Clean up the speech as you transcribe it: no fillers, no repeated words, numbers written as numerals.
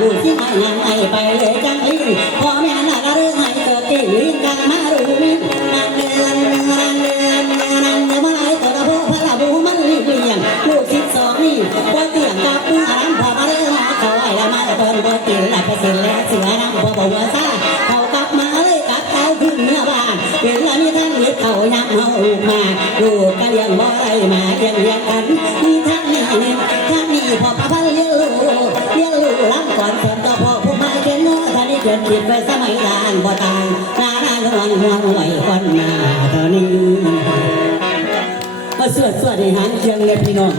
บุญที่ไม่งานไอไปเลยจังลิ้นพ่อแม่น่าเรื่องให้เกิดกินลิ้นกันมาดูมินนันเดือนนันเดือนนันเดือนมาไอ้ตัวละพระบูมันรีบเลี้ยงลูก12นี่ว่าเตียงกับมืออารมพอมาเรื่องขอไอ้ละมาเปิดบ่ตีหลักเปอร์เซ็นต์แล้วเสือนั่งบ่บ่ซาเขากลับมาเลยกลับเขาขึ้นเนื้อบ้านเป็นละมีท่านยึดเขายักเอาลูกมาลูกกันยังบ่ได้มาเลี้ยงกันมีท่านนี่ท่านนี่พอพระเลี้ยงลูกรับก่อนฝนตกพอผู้มาเกินเนื้อท่านนี่เกิดผิดไปสมัยดานบ่ต่างนาห่วงไหวคนมาตอนนี้มาสวดในหางเชียงเลยพี่น้อง